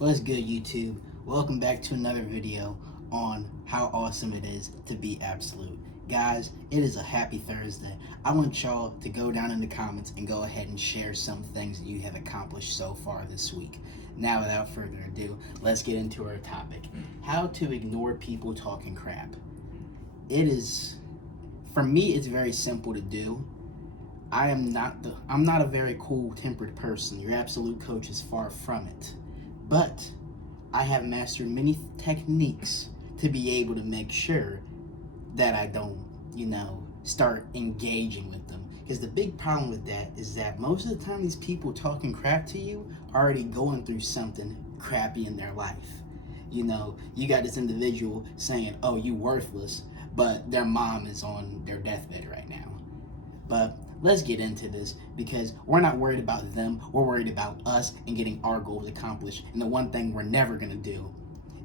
What's good, YouTube? Welcome back to another video on how awesome it is to be absolute. Guys, it is a happy Thursday. I want y'all to go down in the comments and go ahead and share some things that you have accomplished so far this week. Now, without further ado, let's get into our topic. How to ignore people talking crap. For me, it's very simple to do. I'm not a very cool-tempered person. Your absolute coach is far from it. But I have mastered many techniques to be able to make sure that I don't, start engaging with them. Because the big problem with that is that most of the time these people talking crap to you are already going through something crappy in their life. You got this individual saying, oh, you worthless, but their mom is on their deathbed right now. But let's get into this because we're not worried about them. We're worried about us and getting our goals accomplished. And the one thing we're never going to do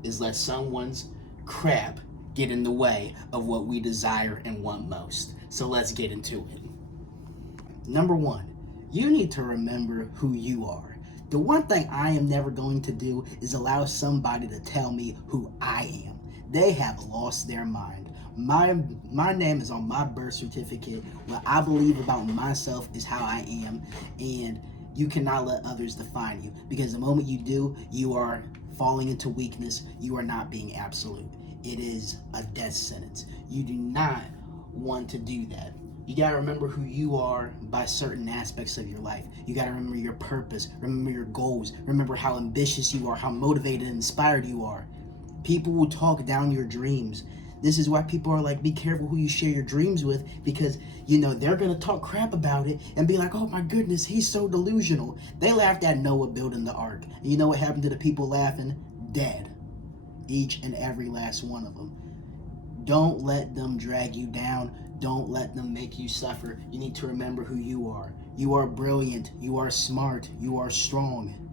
is let someone's crap get in the way of what we desire and want most. So let's get into it. Number one, you need to remember who you are. The one thing I am never going to do is allow somebody to tell me who I am. They have lost their mind. My name is on my birth certificate. What I believe about myself is how I am, and you cannot let others define you, because the moment you do, you are falling into weakness. You are not being absolute. It is a death sentence. You do not want to do that. You got to remember who you are by certain aspects of your life. You got to remember your purpose, remember your goals, remember how ambitious you are, how motivated and inspired you are. People will talk down your dreams. This is why people are like, be careful who you share your dreams with, because, they're going to talk crap about it and be like, oh my goodness, he's so delusional. They laughed at Noah building the ark. And you know what happened to the people laughing? Dead. Each and every last one of them. Don't let them drag you down. Don't let them make you suffer. You need to remember who you are. You are brilliant. You are smart. You are strong.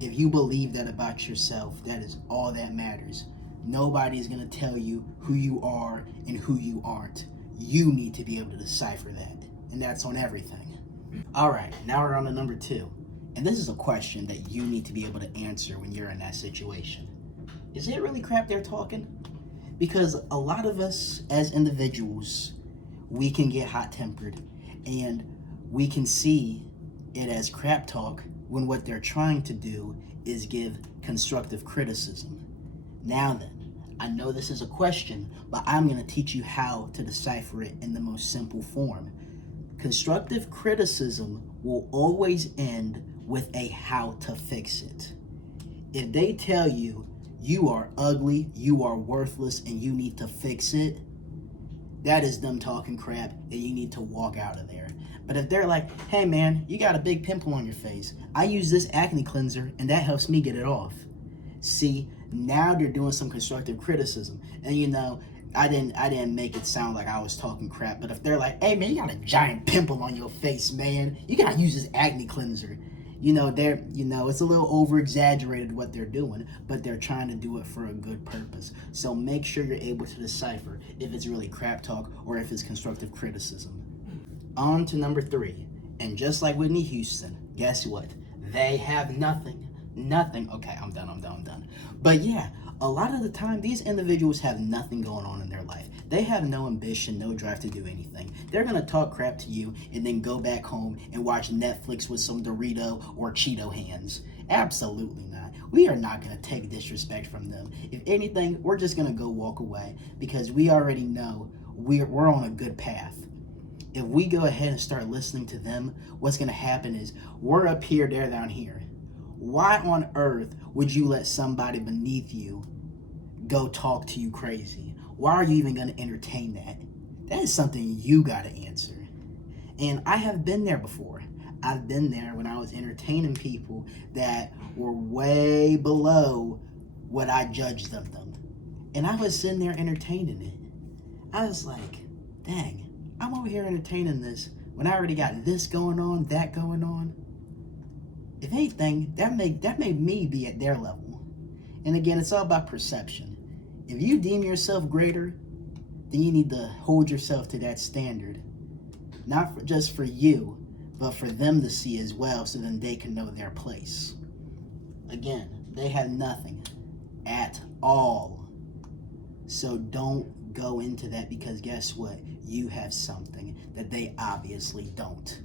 If you believe that about yourself, that is all that matters. Nobody is going to tell you who you are and who you aren't. You need to be able to decipher that. And that's on everything. All right, now we're on to number two. And this is a question that you need to be able to answer when you're in that situation. Is it really crap they're talking? Because a lot of us as individuals, we can get hot-tempered and we can see it as crap talk when what they're trying to do is give constructive criticism. Now then, I know this is a question, but I'm going to teach you how to decipher it in the most simple form. Constructive criticism will always end with a how to fix it. If they tell you, you are ugly, you are worthless, and you need to fix it, that is them talking crap, and you need to walk out of there. But if they're like, hey man, you got a big pimple on your face. I use this acne cleanser, and that helps me get it off. See, now they're doing some constructive criticism. And I didn't make it sound like I was talking crap, but if they're like, hey man, you got a giant pimple on your face, man, you gotta use this acne cleanser. It's a little over exaggerated what they're doing, but they're trying to do it for a good purpose. So make sure you're able to decipher if it's really crap talk or if it's constructive criticism. On to number three. And just like Whitney Houston, guess what? They have nothing. Nothing. Okay, I'm done. But yeah, a lot of the time, these individuals have nothing going on in their life. They have no ambition, no drive to do anything. They're going to talk crap to you and then go back home and watch Netflix with some Dorito or Cheeto hands. Absolutely not. We are not going to take disrespect from them. If anything, we're just going to go walk away because we already know we're on a good path. If we go ahead and start listening to them, what's going to happen is we're up here, they're down here. Why on earth would you let somebody beneath you go talk to you crazy? Why are you even going to entertain that? That is something you got to answer. And I have been there before. I've been there when I was entertaining people that were way below what I judged of them. And I was sitting there entertaining it. I was like, dang, I'm over here entertaining this when I already got this going on, that going on. If anything, that made me be at their level. And again, it's all about perception. If you deem yourself greater, then you need to hold yourself to that standard. Not just for you, but for them to see as well, so then they can know their place. Again, They have nothing at all. So don't go into that, because guess what? You have something that they obviously don't.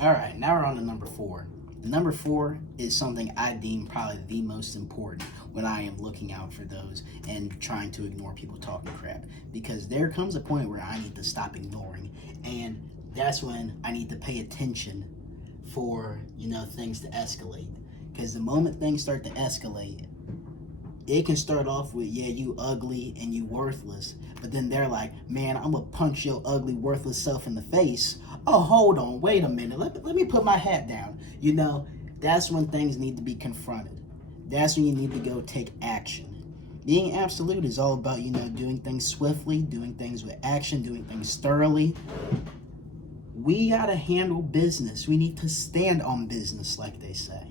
All right, now we're on to number 4. Number 4 is something I deem probably the most important when I am looking out for those and trying to ignore people talking crap. Because there comes a point where I need to stop ignoring, and that's when I need to pay attention for, things to escalate. Because the moment things start to escalate, it can start off with, yeah, you ugly and you worthless, but then they're like, man, I'm gonna punch your ugly, worthless self in the face. Oh, hold on, wait a minute, let me put my hat down. That's when things need to be confronted. That's when you need to go take action. Being absolute is all about, doing things swiftly, doing things with action, doing things thoroughly. We gotta handle business. We need to stand on business, like they say.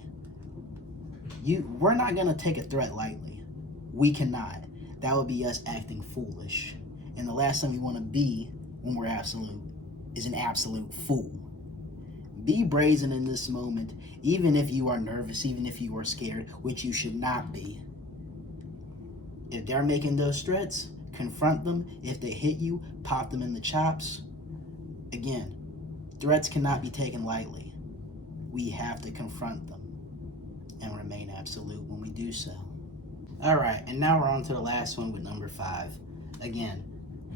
We're not gonna take a threat lightly. We cannot. That would be us acting foolish. And the last thing we want to be when we're absolute is an absolute fool. Be brazen in this moment, even if you are nervous, even if you are scared, which you should not be. If they're making those threats, confront them. If they hit you, pop them in the chops. Again, threats cannot be taken lightly. We have to confront them and remain absolute when we do so. All right, and now we're on to the last one with number 5. Again,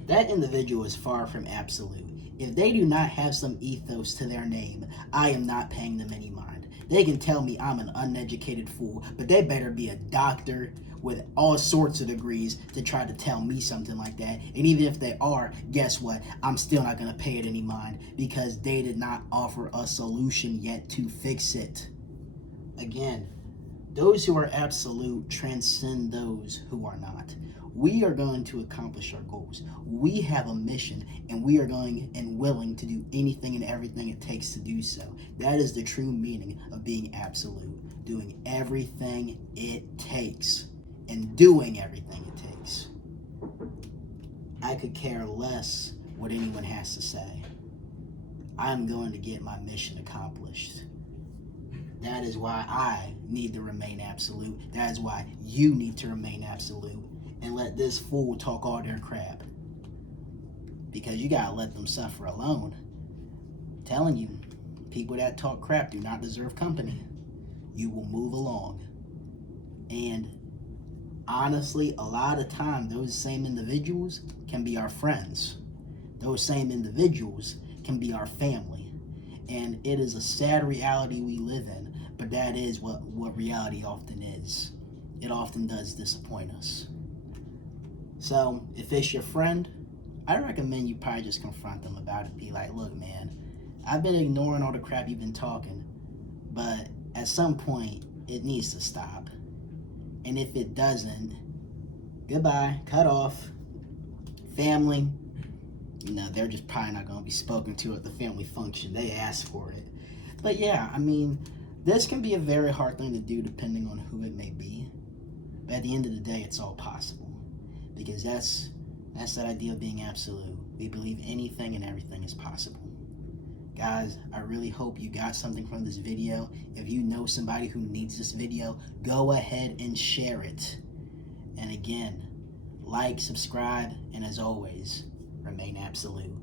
that individual is far from absolute. If they do not have some ethos to their name, I am not paying them any mind. They can tell me I'm an uneducated fool, but they better be a doctor with all sorts of degrees to try to tell me something like that. And even if they are, guess what? I'm still not going to pay it any mind, because they did not offer a solution yet to fix it. Again, those who are absolute transcend those who are not. We are going to accomplish our goals. We have a mission, and we are going and willing to do anything and everything it takes to do so. That is the true meaning of being absolute. Doing everything it takes and doing everything it takes. I could care less what anyone has to say. I'm going to get my mission accomplished. That is why I need to remain absolute. That is why you need to remain absolute. And let this fool talk all their crap. Because you gotta let them suffer alone. I'm telling you, people that talk crap do not deserve company. You will move along. And honestly, a lot of time, those same individuals can be our friends. Those same individuals can be our family. And it is a sad reality we live in, but that is what reality often is. It often does disappoint us. So if it's your friend, I recommend you probably just confront them about it. Be like, look, man, I've been ignoring all the crap you've been talking, but at some point, it needs to stop. And if it doesn't, goodbye, cut off. Family, they're just probably not going to be spoken to at the family function. They asked for it. But yeah, this can be a very hard thing to do depending on who it may be. But at the end of the day, it's all possible. Because that's that idea of being absolute. We believe anything and everything is possible. Guys, I really hope you got something from this video. If you know somebody who needs this video, go ahead and share it. And again, like, subscribe, and as always, remain absolute.